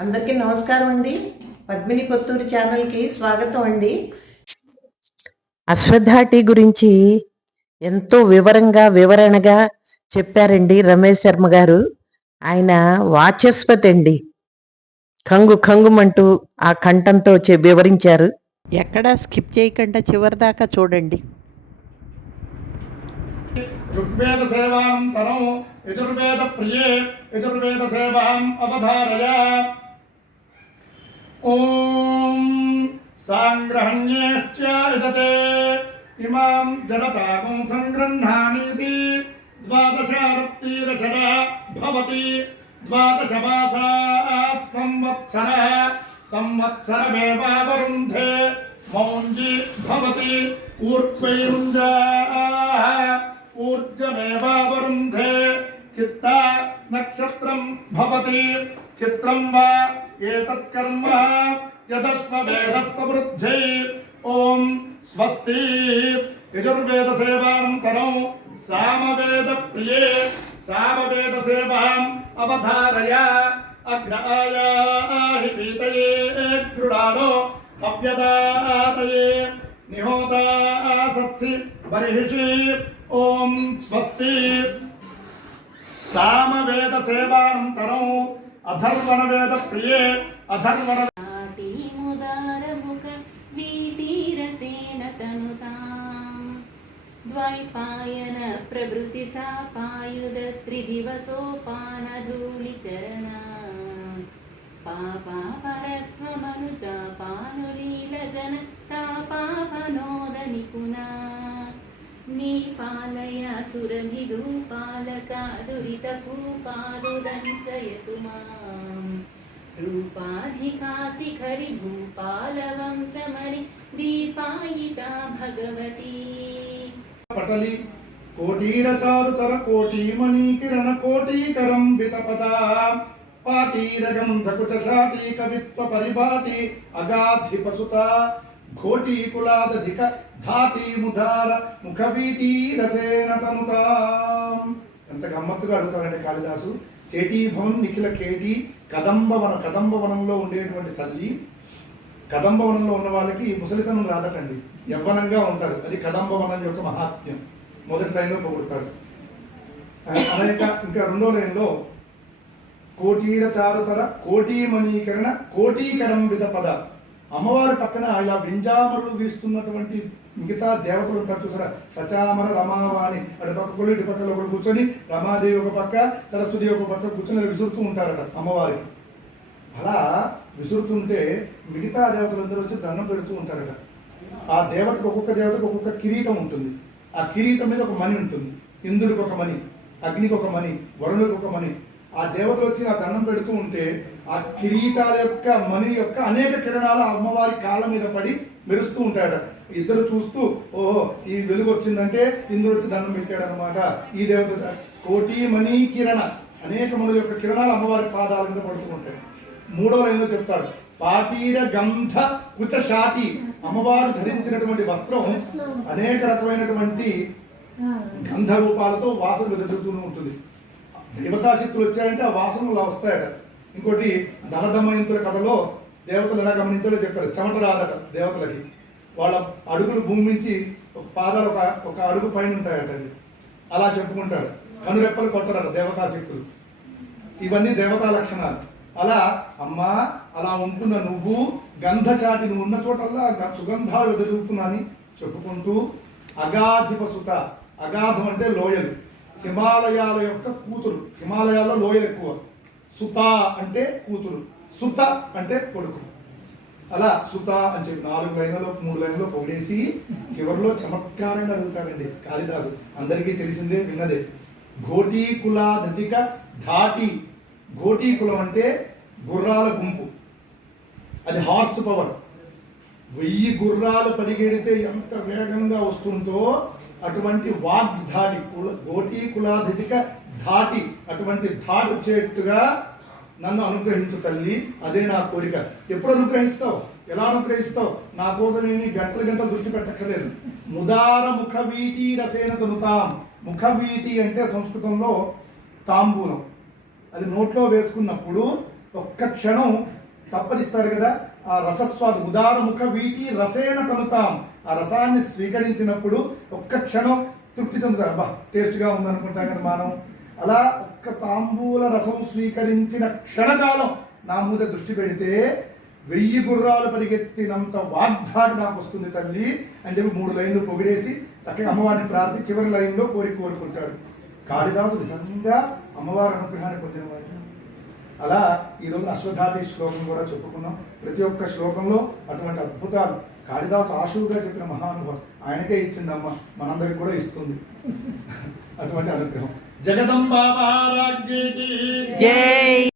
అందరికీ నమస్కారం అండి. పద్మిని కొత్తూరు ఛానల్కి స్వాగతం అండి. అశ్వత్థాటి గురించి ఎంతో వివరంగా వివరణగా చెప్పారండి రమేష్ శర్మ గారు. ఆయన వాచస్పతి అండి. కంగు కంగుమంటూ ఆ కంఠంతో చె- వివరించారు. ఎక్కడా స్కిప్ చేయకుండా చివరి దాకా చూడండి. ఋగ్వేద సేవాంతరం యజుర్వేద ప్రియే యజుర్వేద సేవాం అవధారయ. ओम साङ्ग्रहण्येष्ट्या विदते इमां जडतागुं सङ्गृह्णानीति द्वादशारत्तीरषडः भवति। द्वादशमासाः संवत्सरः संवत्सरमेवावरुन्धे मौञ्जि भवति। ऊर्ध्वैरुञ्जाः। ऊर्जमेवावरुन्धे चित्ता नक्षत्रं भवति। चित्रं वा एतत्कर्म यदश्वमेधः समृद्धि ॐ स्वस्ति यजुर्वेदसेवान्तरौ सामवेदप्रिये। सामवेदसेवाम् अवधारय। अग्रायाहि पीतये गृडानो हव्यदातये निहोता सत्सि बर्हिषि। ॐ स्वस्ति। सामवेदसेवानन्तरौ అధర్వణ వేద ప్రియే అధర్వణ ద్వైపాయన ప్రభృతి సాయుధ ద్వైపాయన ప్రభృతి సాపాయుధ త్రిదివసోపానధూళిచరణ పానులీల జన తాపాపనోద నిపుణా. నీ పాలయ సురభిదూపాలక దురిత కూపాదుదంచయతు మాం. రూపాధికా శిఖరి భూపాలవంశమణి దీపాయితా భగవతీ. పటలి కోటీరచారుతర కోటీమణి కిరణ కోటీకరం వితపద పాటీరగంధకుచ శాటీ కవిత్వ పరిపాటి అగాధి పసుత. ధాటీ ముదార ముఖవీతీరసేన తనుతాం ఎంత గమ్మత్తుగా అడుగుతాడంటే కాళిదాసు చేటీ నిఖిల కేటి కదంబవన కదంబవనంలో ఉండేటువంటి తల్లి. కదంబవనంలో ఉన్న వాళ్ళకి ముసలితనం రాదటండి. యవ్వనంగా ఉంటారు అది కదంబవనం యొక్క మహాత్మ్యం. మొదటి లైన్లో పొగుడతాడు. అనేక ఇంకా రెండో లైన్లో కోటీర చారుతర కోటీమణీకరణ కోటీకరం విధ పద. అమ్మవారి పక్కన ఇలా వింజామరులు వీస్తున్నటువంటి మిగతా దేవతలు ఉంటారు చూసారా? సచామర రమావాణి. అటు పక్క ఒకళ్ళు ఇటు పక్కలో ఒకటి కూర్చొని రమాదేవి ఒక పక్క సరస్వతి ఒక పక్క కూర్చొని విసురుతూ ఉంటారట అమ్మవారికి అలా విసురుతుంటే మిగతా దేవతలందరూ వచ్చి దండం పెడుతూ ఉంటారట. ఆ దేవతకు ఒక్కొక్క దేవతకు ఒక్కొక్క కిరీటం ఉంటుంది. ఆ కిరీటం మీద ఒక మణి ఉంటుంది. ఇంద్రుడికి ఒక మణి అగ్నికి ఒక మణి వరుణుడికి ఒక మణి ఆ దేవతలు వచ్చి ఆ దండం పెడుతూ ఉంటే ఆ కిరీటాల యొక్క మణి యొక్క అనేక కిరణాలు అమ్మవారి కాళ్ళ మీద పడి మెరుస్తూ ఉంటాయట. ఇద్దరు చూస్తూ ఓహో ఈ వెలుగు వచ్చిందంటే ఇంద్రుడు వచ్చి దండం పెట్టాడు అనమాట ఈ దేవత కోటి మణి కిరణ. అనేక మనుల యొక్క కిరణాలు అమ్మవారి పాదాల మీద పడుతూ ఉంటాయి. మూడో లైన్లో చెప్తాడు. పాతీర గంధ కుచ శాటి అమ్మవారు ధరించినటువంటి వస్త్రం అనేక రకమైనటువంటి గంధ రూపాలతో వాసన వెదురుతూ ఉంటుంది. దేవతాశక్తులు వచ్చాయంటే ఆ వాసనలు అలా వస్తాయట. ఇంకోటి ధనదమయంతుల కథలో దేవతలు ఎలా గమనించాలో చెప్పారు. చెమట రాదట దేవతలకి. వాళ్ళ అడుగులు భూమి నుంచి ఒక పాదాలు ఒక ఒక అడుగు పైన ఉంటాయట అండి. అలా చెప్పుకుంటాడు కనురెప్పలు కొట్టరట దేవతాశక్తులు. ఇవన్నీ దేవతా లక్షణాలు. అలా అమ్మా అలా ఉంటున్న నువ్వు గంధచాటి నువ్వు ఉన్న చోటల్లా గ- సుగంధాలు అని చెప్పుకుంటూ అగాధిప సుత. అగాధం అంటే లోయలు. హిమాలయాల యొక్క కూతురు. హిమాలయాల్లో లోయలు ఎక్కువ. సుత అంటే కూతురు. సుత అంటే కొడుకు. అలా సుత అని చెప్పి నాలుగు లైన్లలో మూడు లైన్లో పొగిడేసి చివరిలో చమత్కారంగా అడుగుతాడండి కాళిదాసు. అందరికీ తెలిసిందే విన్నదే. ఘోటీకుల కులాధిక ధాటి. ఘోటీ కులం అంటే గుర్రాల గుంపు. అది హార్స్ పవర్. వెయ్యి గుర్రాలు పరిగెడితే ఎంత వేగంగా వస్తుందో అటువంటి వాగ్ధాటి కుల గోటీ కులాధిక ధాటి అటువంటి ధాటి వచ్చేట్టుగా నన్ను అనుగ్రహించు తల్లి. అదే నా కోరిక. ఎప్పుడు అనుగ్రహిస్తావు? ఎలా అనుగ్రహిస్తావు? నా కోసం నేను గంటలు గంటలు దృష్టి పెట్టక్కర్లేదు. ముదార ముఖ వీటి రసేన తనుతాం. ముఖ వీటి అంటే సంస్కృతంలో తాంబూలం. అది నోట్లో వేసుకున్నప్పుడు ఒక్క క్షణం చప్పరిస్తారు కదా ఆ రసస్వాదు ఉదారముఖ వీటి రసేన తనుతాం. ఆ రసాన్ని స్వీకరించినప్పుడు ఒక్క క్షణం తృప్తి చెందుతారు అబ్బా టేస్ట్గా ఉందనుకుంటాం కదా మనం అలా ఒక్క తాంబూల రసం స్వీకరించిన క్షణకాలం నా మీద దృష్టి పెడితే వెయ్యి గుర్రాలు పరిగెత్తినంత వాగ్దాడి నాకు వస్తుంది తల్లి అని చెప్పి మూడు లైన్లు పొగిడేసి చక్కగా అమ్మవారిని ప్రార్థి చివరి లైన్లో కోరిక కోరుకుంటాడు. కాళిదాసు నిజంగా అమ్మవారి అనుగ్రహాన్ని పొందినవాడు అలా ఈరోజు అశ్వధాటి శ్లోకం కూడా చెప్పుకున్నాం. ప్రతి ఒక్క శ్లోకంలో అటువంటి అద్భుతాలు. కాళిదాసు ఆశువుగా చెప్పిన మహానుభవం ఆయనకే ఇచ్చిందమ్మ మనందరికి కూడా ఇస్తుంది. అటువంటి అనుగ్రహం. జగదంబా జై